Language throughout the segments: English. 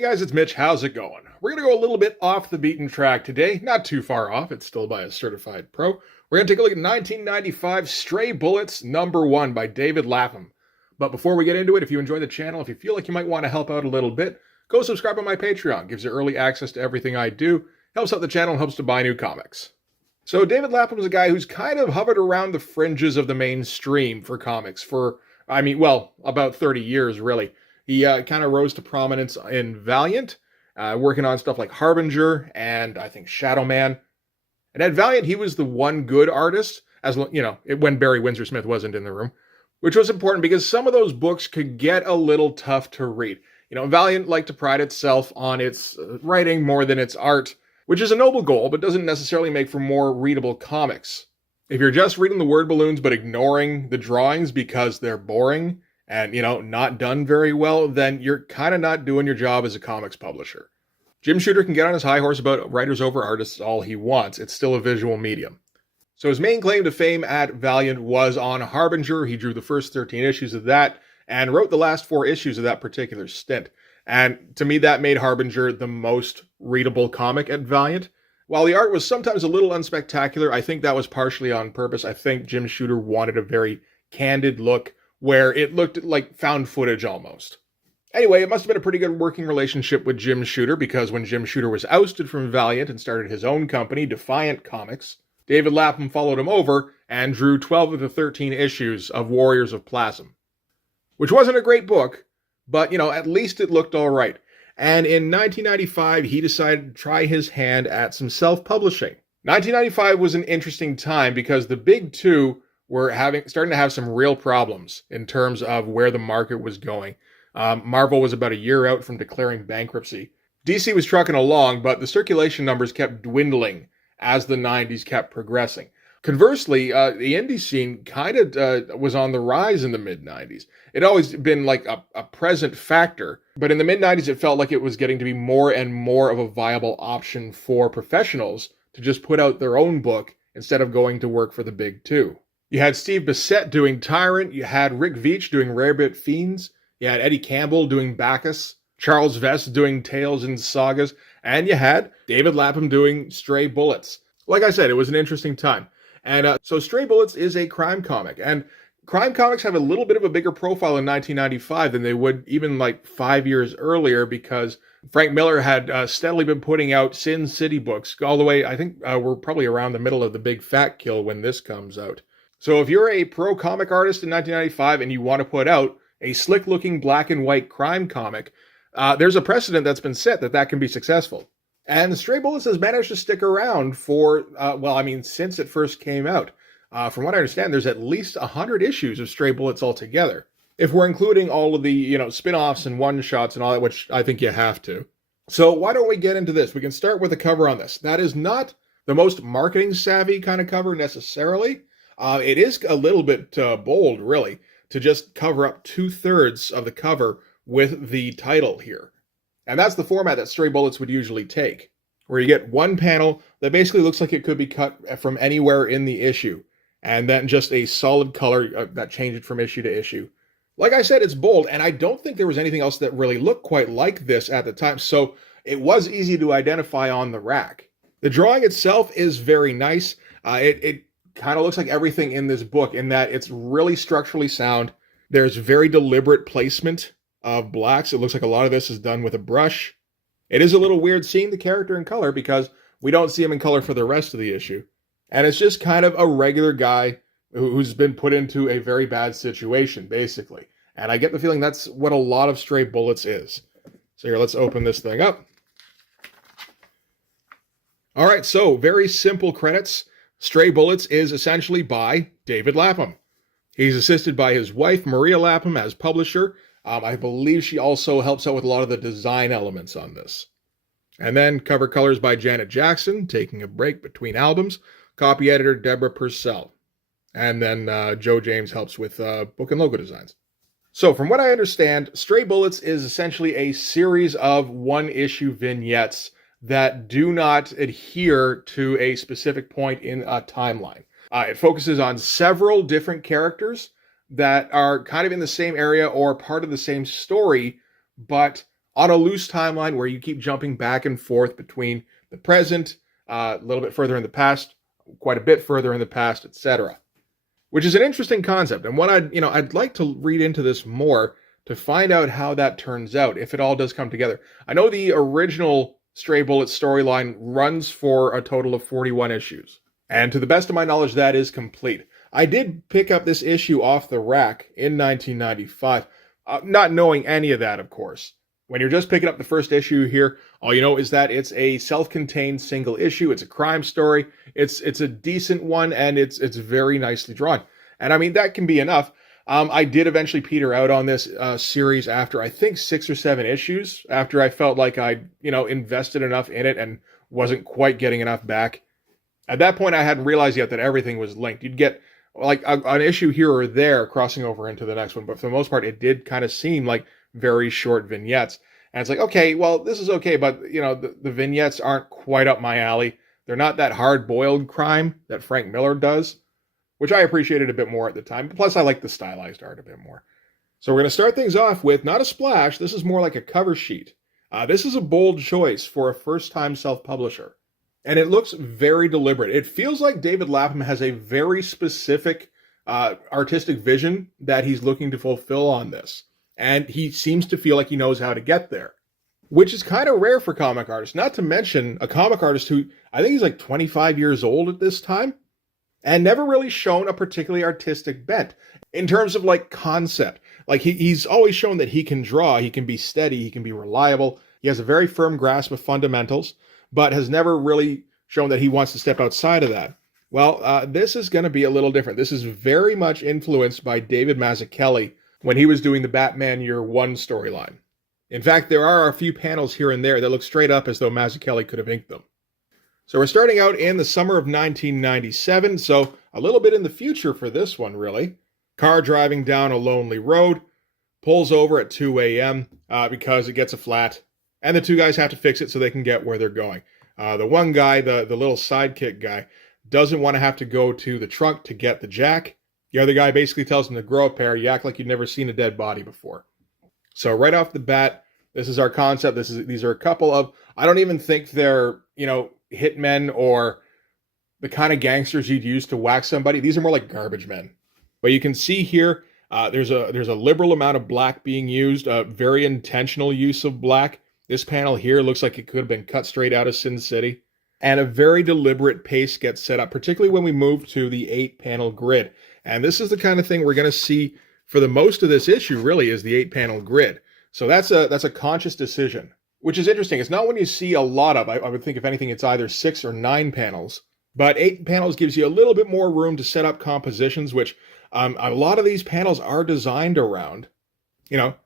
Hey guys, it's Mitch. How's it going? We're going to go a little bit off the beaten track today. Not too far off. It's still by a certified pro. We're going to take a look at 1995 Stray Bullets #1 by David Lapham. But before we get into it, if you enjoy the channel, if you feel like you might want to help out a little bit, go subscribe on my Patreon. Gives you early access to everything I do. Helps out the channel and helps to buy new comics. So David Lapham is a guy who's kind of hovered around the fringes of the mainstream for comics for, about 30 years, really. He kind of rose to prominence in Valiant, working on stuff like Harbinger and I think Shadow Man. And at Valiant, he was the one good artist, when Barry Windsor Smith wasn't in the room, which was important because some of those books could get a little tough to read. Valiant liked to pride itself on its writing more than its art, which is a noble goal, but doesn't necessarily make for more readable comics. If you're just reading the word balloons but ignoring the drawings because they're boring, and, not done very well, then you're kind of not doing your job as a comics publisher. Jim Shooter can get on his high horse about writers over artists all he wants. It's still a visual medium. So his main claim to fame at Valiant was on Harbinger. He drew the first 13 issues of that and wrote the last 4 issues of that particular stint. And to me, that made Harbinger the most readable comic at Valiant. While the art was sometimes a little unspectacular, I think that was partially on purpose. I think Jim Shooter wanted a very candid look where it looked like found footage almost. Anyway, it must have been a pretty good working relationship with Jim Shooter, because when Jim Shooter was ousted from Valiant and started his own company, Defiant Comics, David Lapham followed him over and drew 12 of the 13 issues of Warriors of Plasm. Which wasn't a great book, but, at least it looked all right. And in 1995, he decided to try his hand at some self-publishing. 1995 was an interesting time because the big two were starting to have some real problems in terms of where the market was going. Marvel was about a year out from declaring bankruptcy. DC was trucking along, but the circulation numbers kept dwindling as the 90s kept progressing. Conversely, the indie scene kind of was on the rise in the mid-90s. It always been like a present factor, but in the mid-90s it felt like it was getting to be more and more of a viable option for professionals to just put out their own book instead of going to work for the big two. You had Steve Bissette doing Tyrant, you had Rick Veitch doing Rarebit Fiends, you had Eddie Campbell doing Bacchus, Charles Vest doing Tales and Sagas, and you had David Lapham doing Stray Bullets. Like I said, it was an interesting time. And so Stray Bullets is a crime comic, and crime comics have a little bit of a bigger profile in 1995 than they would even like 5 years earlier, because Frank Miller had steadily been putting out Sin City books all the way, I think we're probably around the middle of the Big Fat Kill when this comes out. So if you're a pro comic artist in 1995 and you want to put out a slick-looking black and white crime comic, there's a precedent that's been set that can be successful. And Stray Bullets has managed to stick around for, since it first came out. From what I understand, there's at least 100 issues of Stray Bullets altogether, if we're including all of the, spin-offs and one-shots and all that, which I think you have to. So why don't we get into this? We can start with the cover on this. That is not the most marketing-savvy kind of cover necessarily. It is a little bit bold, really, to just cover up 2/3 of the cover with the title here. And that's the format that Stray Bullets would usually take, where you get one panel that basically looks like it could be cut from anywhere in the issue, and then just a solid color that changed from issue to issue. Like I said, it's bold, and I don't think there was anything else that really looked quite like this at the time, so it was easy to identify on the rack. The drawing itself is very nice. It kind of looks like everything in this book in that it's really structurally sound. There's very deliberate placement of blacks. It looks like a lot of this is done with a brush. It is a little weird seeing the character in color because we don't see him in color for the rest of the issue. And it's just kind of a regular guy who's been put into a very bad situation, basically. And I get the feeling that's what a lot of Stray Bullets is. So here, let's open this thing up. All right, so very simple credits. Stray Bullets is essentially by David Lapham. He's assisted by his wife, Maria Lapham, as publisher. I believe she also helps out with a lot of the design elements on this. And then cover colors by Janet Jackson, taking a break between albums. Copy editor Deborah Purcell. And then Joe James helps with book and logo designs. So from what I understand, Stray Bullets is essentially a series of one-issue vignettes that do not adhere to a specific point in a timeline. It focuses on several different characters that are kind of in the same area or part of the same story, but on a loose timeline where you keep jumping back and forth between the present, a little bit further in the past, quite a bit further in the past, etc. Which is an interesting concept, and one I'd like to read into this more to find out how that turns out, if it all does come together. I know the original Stray Bullets storyline runs for a total of 41 issues, and to the best of my knowledge, that is complete. I did pick up this issue off the rack in 1995, not knowing any of that, of course. When you're just picking up the first issue here, all you know is that it's a self-contained single issue. It's a crime story. It's a decent one, and it's very nicely drawn. And I mean, that can be enough. I did eventually peter out on this series after, I think, 6 or 7 issues, after I felt like I invested enough in it and wasn't quite getting enough back. At that point, I hadn't realized yet that everything was linked. You'd get like an issue here or there crossing over into the next one, but for the most part, it did kind of seem like very short vignettes. And it's like, okay, well, this is okay, but the vignettes aren't quite up my alley. They're not that hard-boiled crime that Frank Miller does, which I appreciated a bit more at the time. Plus, I like the stylized art a bit more. So we're going to start things off with not a splash. This is more like a cover sheet. This is a bold choice for a first-time self-publisher. And it looks very deliberate. It feels like David Lapham has a very specific artistic vision that he's looking to fulfill on this. And he seems to feel like he knows how to get there, which is kind of rare for comic artists. Not to mention a comic artist who I think he's like 25 years old at this time and never really shown a particularly artistic bent in terms of like concept. Like he's always shown that he can draw, he can be steady, he can be reliable. He has a very firm grasp of fundamentals, but has never really shown that he wants to step outside of that. Well, this is going to be a little different. This is very much influenced by David Mazzucchelli when he was doing the Batman Year One storyline. In fact, there are a few panels here and there that look straight up as though Mazzucchelli could have inked them. So we're starting out in the summer of 1997, so a little bit in the future for this one, really. Car driving down a lonely road, pulls over at 2 a.m. Because it gets a flat, and the two guys have to fix it so they can get where they're going. The one guy, the little sidekick guy, doesn't want to have to go to the trunk to get the jack. The other guy basically tells him to grow a pair. You act like you've never seen a dead body before. So right off the bat, this is our concept. These are a couple of, I don't even think they're, hitmen or the kind of gangsters you'd use to whack somebody. These are more like garbage men. But you can see here, there's a liberal amount of black being used, very intentional use of black. This panel here looks like it could have been cut straight out of Sin City. And a very deliberate pace gets set up, particularly when we move to the 8-panel grid. And this is the kind of thing we're going to see for the most of this issue, really, is the 8-panel grid. So that's a conscious decision, which is interesting. It's not one you see a lot of. I would think, if anything, it's either 6 or 9 panels. But 8 panels gives you a little bit more room to set up compositions, which a lot of these panels are designed around.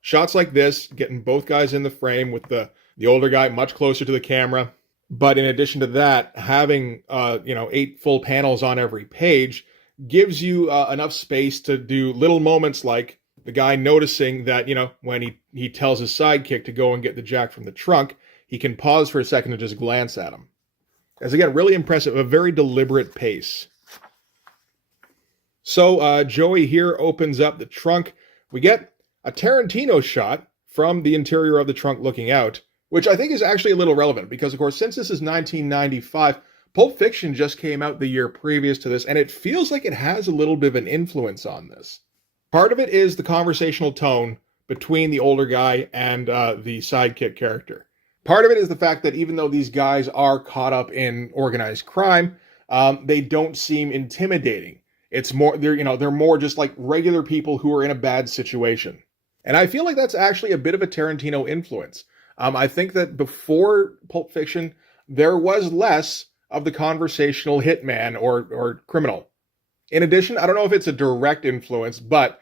Shots like this, getting both guys in the frame with the older guy much closer to the camera. But in addition to that, having 8 full panels on every page gives you enough space to do little moments like the guy noticing that, when he tells his sidekick to go and get the jack from the trunk, he can pause for a second and just glance at him. As again, really impressive, a very deliberate pace. So Joey here opens up the trunk. We get a Tarantino shot from the interior of the trunk looking out, which I think is actually a little relevant because, of course, since this is 1995, Pulp Fiction just came out the year previous to this, and it feels like it has a little bit of an influence on this. Part of it is the conversational tone between the older guy and the sidekick character. Part of it is the fact that even though these guys are caught up in organized crime, they don't seem intimidating. It's more, they're more just like regular people who are in a bad situation. And I feel like that's actually a bit of a Tarantino influence. I think that before Pulp Fiction, there was less of the conversational hitman or criminal. In addition, I don't know if it's a direct influence, but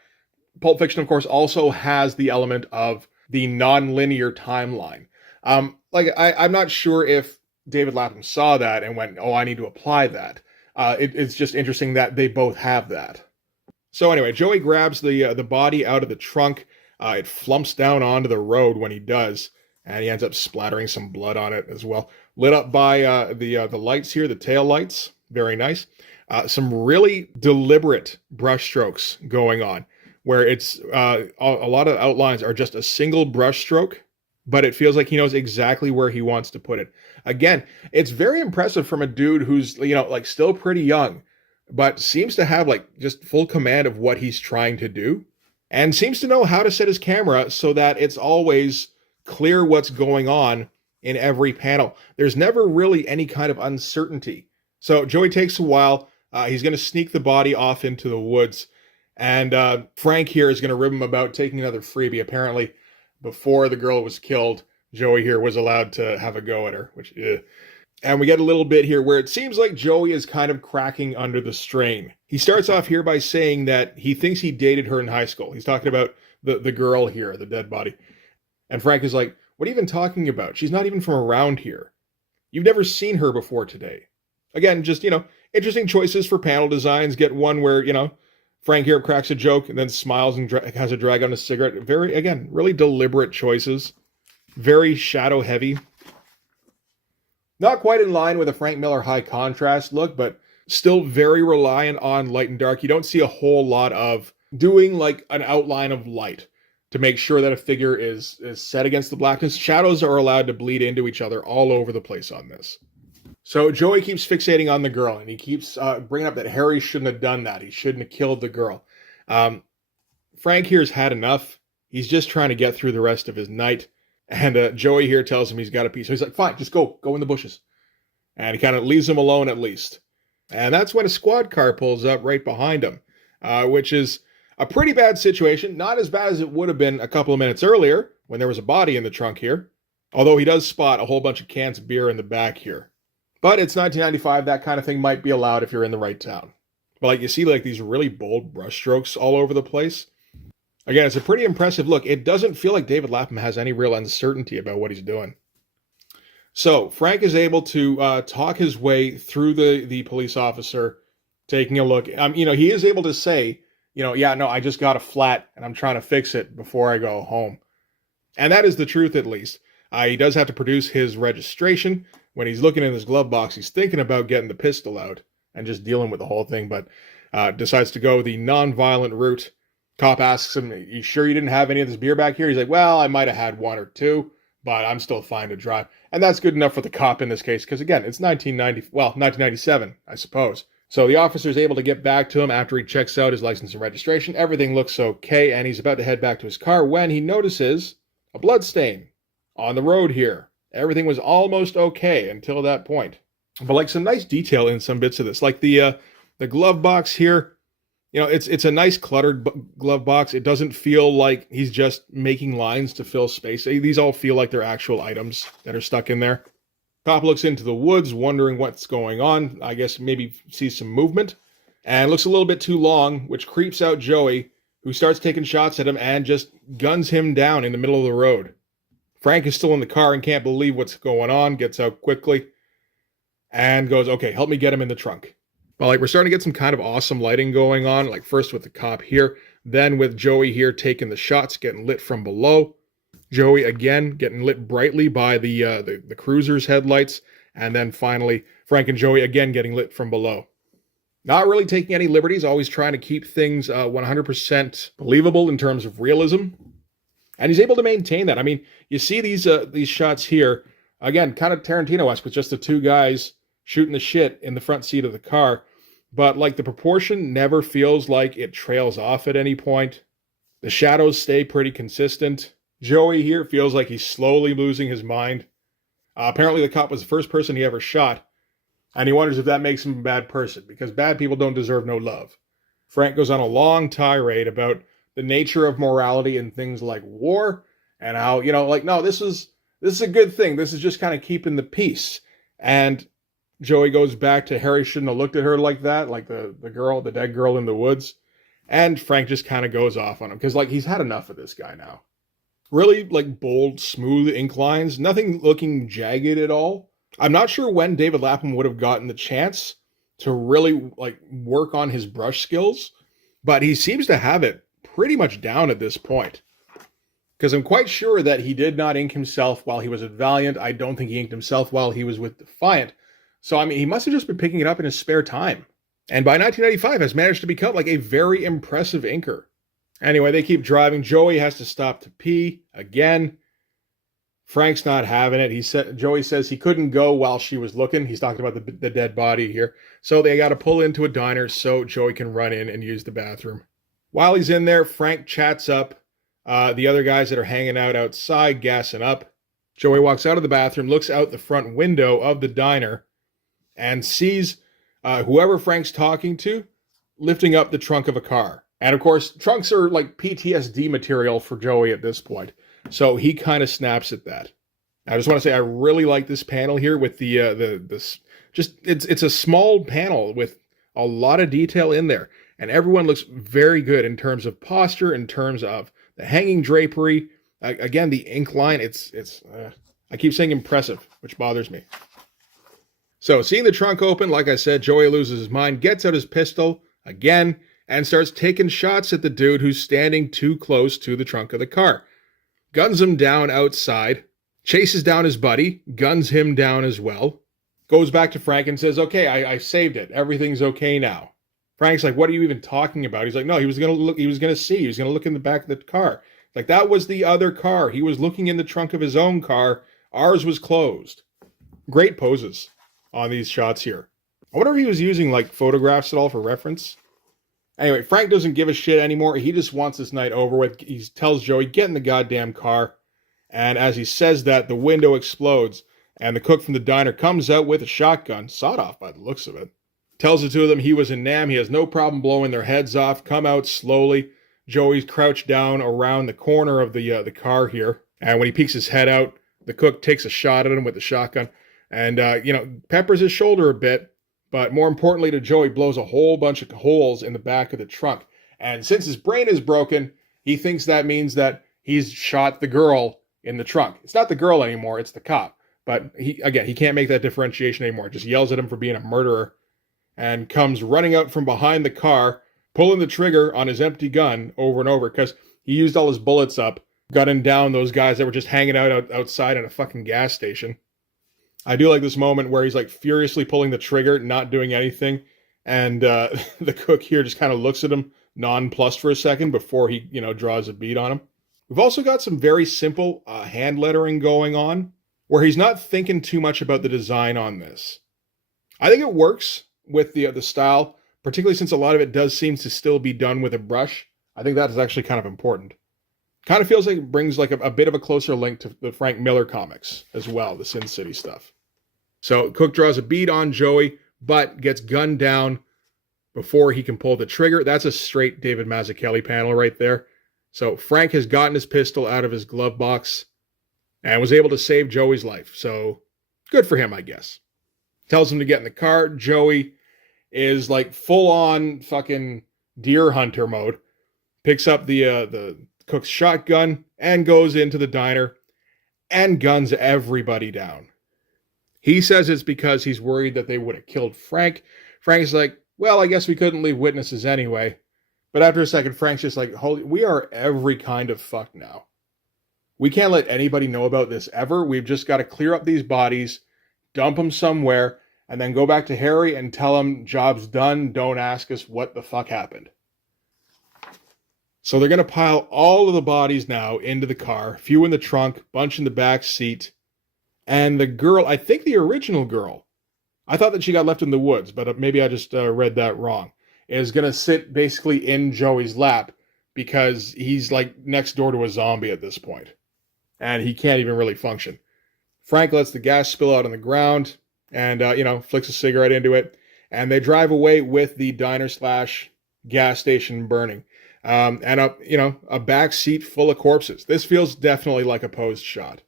Pulp Fiction, of course, also has the element of the non-linear timeline. I'm not sure if David Lapham saw that and went, oh, I need to apply that. It's just interesting that they both have that. So anyway, Joey grabs the body out of the trunk. It flumps down onto the road when he does, and he ends up splattering some blood on it as well. Lit up by the lights here, the tail lights. Very nice. Some really deliberate brush strokes going on, where it's a lot of outlines are just a single brush stroke, but it feels like he knows exactly where he wants to put it. Again, it's very impressive from a dude who's, like still pretty young, but seems to have like just full command of what he's trying to do and seems to know how to set his camera so that it's always clear what's going on in every panel. There's never really any kind of uncertainty. So Joey takes a while. He's going to sneak the body off into the woods. And Frank here is going to rib him about taking another freebie. Apparently, before the girl was killed, Joey here was allowed to have a go at her, which, and we get a little bit here where it seems like Joey is kind of cracking under the strain. He starts off here by saying that he thinks he dated her in high school. He's talking about the girl here, the dead body. And Frank is like, what are you even talking about? She's not even from around here. You've never seen her before today. Again, just, interesting choices for panel designs. Get one where, Frank here cracks a joke and then smiles and has a drag on a cigarette. Very, again, really deliberate choices. Very shadow heavy. Not quite in line with a Frank Miller high contrast look, but still very reliant on light and dark. You don't see a whole lot of doing like an outline of light to make sure that a figure is set against the blackness. Shadows are allowed to bleed into each other all over the place on this. So Joey keeps fixating on the girl, and he keeps bringing up that Harry shouldn't have done that. He shouldn't have killed the girl. Frank here's had enough. He's just trying to get through the rest of his night. And Joey here tells him he's got a piece. So he's like, fine, just go in the bushes. And he kind of leaves him alone at least. And that's when a squad car pulls up right behind him, which is a pretty bad situation. Not as bad as it would have been a couple of minutes earlier when there was a body in the trunk here. Although he does spot a whole bunch of cans of beer in the back here. But it's 1995. That kind of thing might be allowed if you're in the right town. But like you see like these really bold brushstrokes all over the place. Again, it's a pretty impressive look. It doesn't feel like David Lapham has any real uncertainty about what he's doing. So Frank is able to talk his way through the police officer, taking a look. He is able to say, yeah, no, I just got a flat and I'm trying to fix it before I go home. And that is the truth, at least. He does have to produce his registration. When he's looking in his glove box, he's thinking about getting the pistol out and just dealing with the whole thing, but decides to go the non-violent route. Cop asks him, you sure you didn't have any of this beer back here? He's like, well, I might have had one or two, but I'm still fine to drive. And that's good enough for the cop in this case, because again, it's 1997, I suppose. So the officer's able to get back to him after he checks out his license and registration. Everything looks okay, and he's about to head back to his car when he notices a blood stain on the road here. Everything was almost okay until that point. But like some nice detail in some bits of this, like the glove box here. It's a nice cluttered glove box. It doesn't feel like he's just making lines to fill space. These all feel like they're actual items that are stuck in there. Cop looks into the woods, wondering what's going on. I guess maybe sees some movement. And looks a little bit too long, which creeps out Joey, who starts taking shots at him and just guns him down in the middle of the road. Frank is still in the car and can't believe what's going on, gets out quickly, and goes, okay, help me get him in the trunk. Well, we're starting to get some kind of awesome lighting going on, like first with the cop here, then with Joey here taking the shots, getting lit from below. Joey again getting lit brightly by the cruiser's headlights, and then finally Frank and Joey again getting lit from below. Not really taking any liberties, always trying to keep things 100% believable in terms of realism. And he's able to maintain that. I mean, you see these shots here, again, kind of Tarantino-esque with just the two guys shooting the shit in the front seat of the car. But like the proportion never feels like it trails off at any point. The shadows stay pretty consistent. Joey here feels like he's slowly losing his mind. Apparently the cop was the first person he ever shot. And he wonders if that makes him a bad person, because bad people don't deserve no love. Frank goes on a long tirade about the nature of morality and things like war, and how, no, this is a good thing. This is just kind of keeping the peace. And Joey goes back to Harry shouldn't have looked at her like that, like the dead girl in the woods. And Frank just kind of goes off on him, because he's had enough of this guy now. Really bold, smooth inclines, nothing looking jagged at all. I'm not sure when David Lapham would have gotten the chance to really work on his brush skills, but he seems to have it pretty much down at this point. Because I'm quite sure that he did not ink himself while he was at Valiant. I don't think he inked himself while he was with Defiant. So, he must have just been picking it up in his spare time. And by 1995 has managed to become a very impressive inker. Anyway, they keep driving. Joey has to stop to pee again. Frank's not having it. Joey says he couldn't go while she was looking. He's talking about the dead body here. So they got to pull into a diner so Joey can run in and use the bathroom. While he's in there, Frank chats up the other guys that are hanging out outside, gassing up. Joey walks out of the bathroom, looks out the front window of the diner, and sees whoever Frank's talking to lifting up the trunk of a car. And of course, trunks are like PTSD material for Joey at this point. So he kind of snaps at that. I just want to say I really like this panel here with it's a small panel with a lot of detail in there. And everyone looks very good in terms of posture, in terms of the hanging drapery. Again, the ink line, I keep saying impressive, which bothers me. So seeing the trunk open, like I said, Joey loses his mind, gets out his pistol again, and starts taking shots at the dude who's standing too close to the trunk of the car. Guns him down outside, chases down his buddy, guns him down as well, goes back to Frank and says, okay, I saved it. Everything's okay now. Frank's like, what are you even talking about? He's like, no, he was going to look in the back of the car. Like, that was the other car. He was looking in the trunk of his own car. Ours was closed. Great poses on these shots here. I wonder if he was using, like, photographs at all for reference. Anyway, Frank doesn't give a shit anymore. He just wants this night over with. He tells Joey, get in the goddamn car. And as he says that, the window explodes, and the cook from the diner comes out with a shotgun, sawed off by the looks of it. Tells the two of them he was in Nam. He has no problem blowing their heads off. Come out slowly. Joey's crouched down around the corner of the car here. And when he peeks his head out, the cook takes a shot at him with the shotgun and, peppers his shoulder a bit. But more importantly to Joey, blows a whole bunch of holes in the back of the trunk. And since his brain is broken, he thinks that means that he's shot the girl in the trunk. It's not the girl anymore, it's the cop. But he can't make that differentiation anymore. Just yells at him for being a murderer and comes running out from behind the car, pulling the trigger on his empty gun over and over because he used all his bullets up, gunning down those guys that were just hanging out outside at a fucking gas station. I do like this moment where he's like furiously pulling the trigger, not doing anything. And the cook here just kind of looks at him nonplussed for a second before he, draws a bead on him. We've also got some very simple hand lettering going on where he's not thinking too much about the design on this. I think it works with the style, particularly since a lot of it does seem to still be done with a brush. I think that is actually kind of important. Kind of feels like it brings like a bit of a closer link to the Frank Miller comics as well, the Sin City stuff. So Cook draws a bead on Joey, but gets gunned down before he can pull the trigger. That's a straight David Mazzucchelli panel right there. So Frank has gotten his pistol out of his glove box and was able to save Joey's life. So good for him, I guess. Tells him to get in the car. Joey is like full on fucking deer hunter mode. Picks up the cook's shotgun and goes into the diner and guns everybody down. He says it's because he's worried that they would have killed Frank. Frank's like, well, I guess we couldn't leave witnesses anyway. But after a second, Frank's just like, holy, we are every kind of fuck now. We can't let anybody know about this ever. We've just got to clear up these bodies, dump them somewhere, and then go back to Harry and tell him, job's done, don't ask us what the fuck happened. So they're going to pile all of the bodies now into the car, few in the trunk, bunch in the back seat. And the girl, I think the original girl, I thought that she got left in the woods, but maybe I just read that wrong, is going to sit basically in Joey's lap because he's like next door to a zombie at this point. And he can't even really function. Frank lets the gas spill out on the ground and, flicks a cigarette into it. And they drive away with the diner/gas station burning. And a back seat full of corpses. This feels definitely like a posed shot.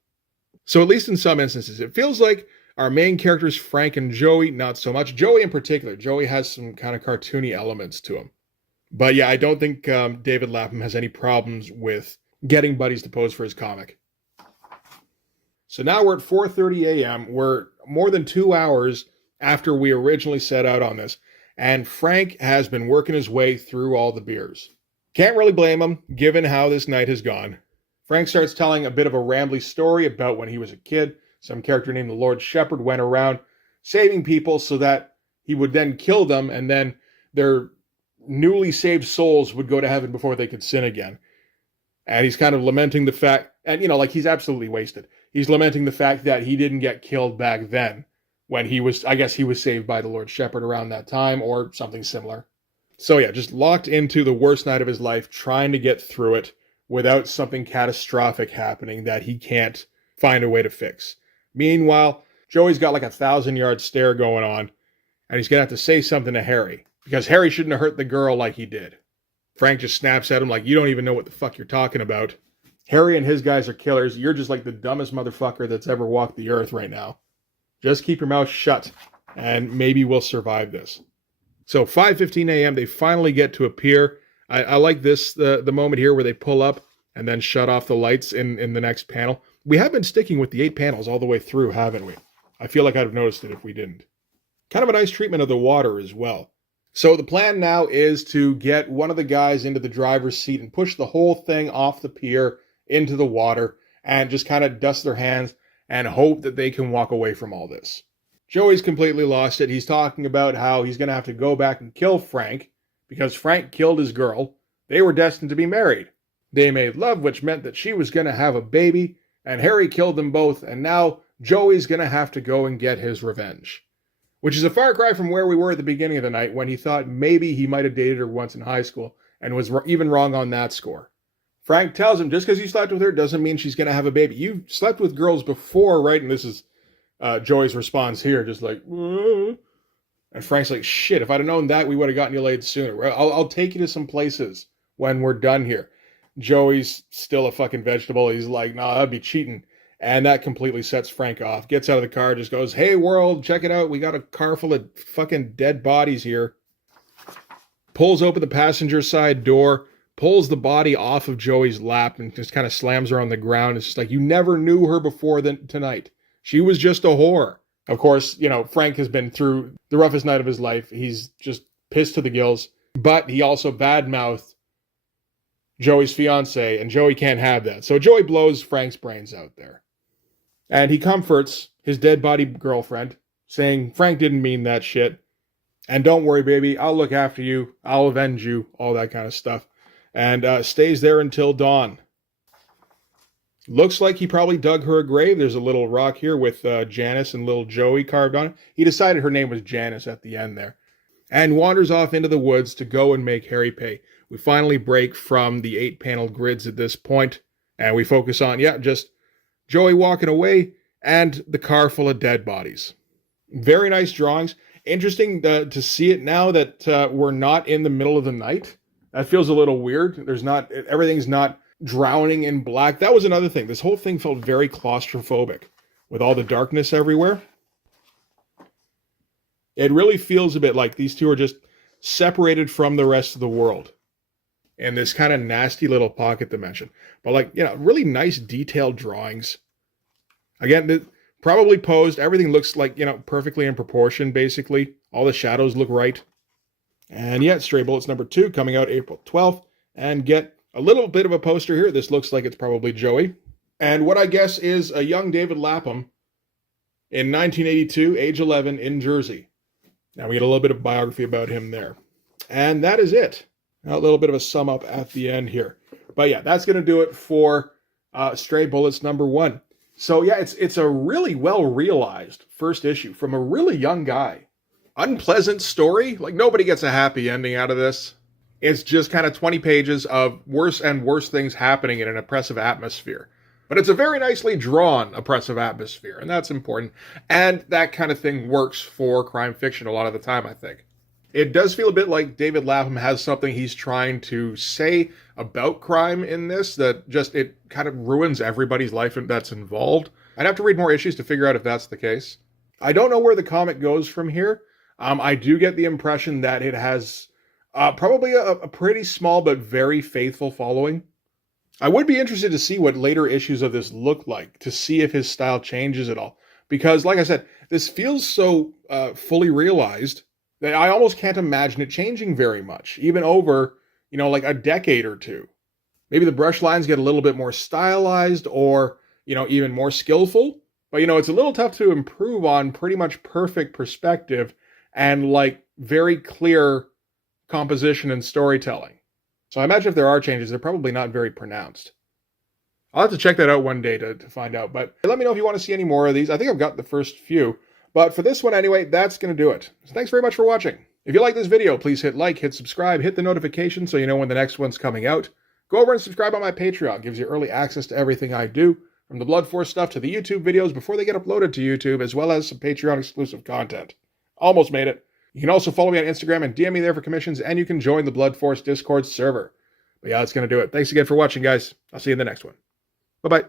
So at least in some instances, it feels like our main characters, Frank and Joey, not so much. Joey in particular. Joey has some kind of cartoony elements to him. But yeah, I don't think David Lapham has any problems with getting buddies to pose for his comic. So now we're at 4:30 a.m. We're more than 2 hours after we originally set out on this. And Frank has been working his way through all the beers. Can't really blame him, given how this night has gone. Frank starts telling a bit of a rambly story about when he was a kid. Some character named the Lord Shepherd went around saving people so that he would then kill them, and then their newly saved souls would go to heaven before they could sin again. And he's kind of lamenting the fact, and he's absolutely wasted. He's lamenting the fact that he didn't get killed back then when he was, I guess he was saved by the Lord Shepherd around that time or something similar. So yeah, just locked into the worst night of his life, trying to get through it without something catastrophic happening that he can't find a way to fix. Meanwhile, Joey's got like a 1,000-yard stare going on, and he's going to have to say something to Harry, because Harry shouldn't have hurt the girl like he did. Frank just snaps at him like, you don't even know what the fuck you're talking about. Harry and his guys are killers. You're just like the dumbest motherfucker that's ever walked the earth right now. Just keep your mouth shut, and maybe we'll survive this. So 5:15 a.m., they finally get to a pier. I like this, the moment here where they pull up and then shut off the lights in the next panel. We have been sticking with the 8 panels all the way through, haven't we? I feel like I'd have noticed it if we didn't. Kind of a nice treatment of the water as well. So the plan now is to get one of the guys into the driver's seat and push the whole thing off the pier into the water and just kind of dust their hands and hope that they can walk away from all this. Joey's completely lost it. He's talking about how he's going to have to go back and kill Frank because Frank killed his girl. They were destined to be married. They made love, which meant that she was going to have a baby, and Harry killed them both, and now Joey's going to have to go and get his revenge. Which is a far cry from where we were at the beginning of the night when he thought maybe he might have dated her once in high school and was even wrong on that score. Frank tells him just because you slept with her doesn't mean she's going to have a baby. You slept with girls before, right? And this is Joey's response here, just like, and Frank's like, shit, if I'd have known that, we would have gotten you laid sooner. I'll take you to some places when we're done here. Joey's still a fucking vegetable. He's like, nah, that'd be cheating. And that completely sets Frank off. Gets out of the car, just goes, hey, world, check it out. We got a car full of fucking dead bodies here. Pulls open the passenger side door, pulls the body off of Joey's lap, and just kind of slams her on the ground. It's just like, you never knew her before tonight. She was just a whore. Of course, Frank has been through the roughest night of his life. He's just pissed to the gills. But he also badmouthed Joey's fiance, and Joey can't have that. So Joey blows Frank's brains out there. And he comforts his dead body girlfriend, saying, Frank didn't mean that shit. And don't worry, baby, I'll look after you. I'll avenge you, all that kind of stuff. And stays there until dawn. Looks like he probably dug her a grave. There's a little rock here with Janice and little Joey carved on it. He decided her name was Janice at the end there. And wanders off into the woods to go and make Harry pay. We finally break from the 8-panel grids at this point, and we focus on, just Joey walking away and the car full of dead bodies. Very nice drawings. Interesting to see it now that we're not in the middle of the night. That feels a little weird. Everything's not drowning in black. That was another thing. This whole thing felt very claustrophobic with all the darkness everywhere. It really feels a bit like these two are just separated from the rest of the world in this kind of nasty little pocket dimension. But really nice detailed drawings. Again, probably posed. Everything looks like, perfectly in proportion, basically. All the shadows look right. And Stray Bullets number 2 coming out April 12th. And get a little bit of a poster here. This looks like it's probably Joey. And what I guess is a young David Lapham in 1982, age 11, in Jersey. Now we get a little bit of biography about him there. And that is it. A little bit of a sum up at the end here. But that's going to do it for Stray Bullets number 1. So it's a really well realized first issue from a really young guy. Unpleasant story. Like nobody gets a happy ending out of this. It's just kind of 20 pages of worse and worse things happening in an oppressive atmosphere. But it's a very nicely drawn oppressive atmosphere, and that's important. And that kind of thing works for crime fiction a lot of the time, I think. It does feel a bit like David Lapham has something he's trying to say about crime in this that it kind of ruins everybody's life that's involved. I'd have to read more issues to figure out if that's the case. I don't know where the comic goes from here. I do get the impression that it has probably a pretty small but very faithful following. I would be interested to see what later issues of this look like, to see if his style changes at all. Because, like I said, this feels so fully realized that I almost can't imagine it changing very much, even over, like a decade or two. Maybe the brush lines get a little bit more stylized or, even more skillful. But, it's a little tough to improve on pretty much perfect perspective and, very clear composition and storytelling. So I imagine if there are changes, they're probably not very pronounced. I'll have to check that out one day to find out. But let me know if you want to see any more of these. I think I've got the first few. But for this one anyway, that's going to do it. So thanks very much for watching. If you like this video, please hit like, hit subscribe, hit the notification so you know when the next one's coming out. Go over and subscribe on my Patreon. It gives you early access to everything I do, from the Blood Force stuff to the YouTube videos before they get uploaded to YouTube, as well as some Patreon exclusive content. Almost made it. You can also follow me on Instagram and DM me there for commissions, and you can join the Blood Force Discord server. But yeah, that's going to do it. Thanks again for watching, guys. I'll see you in the next one. Bye-bye.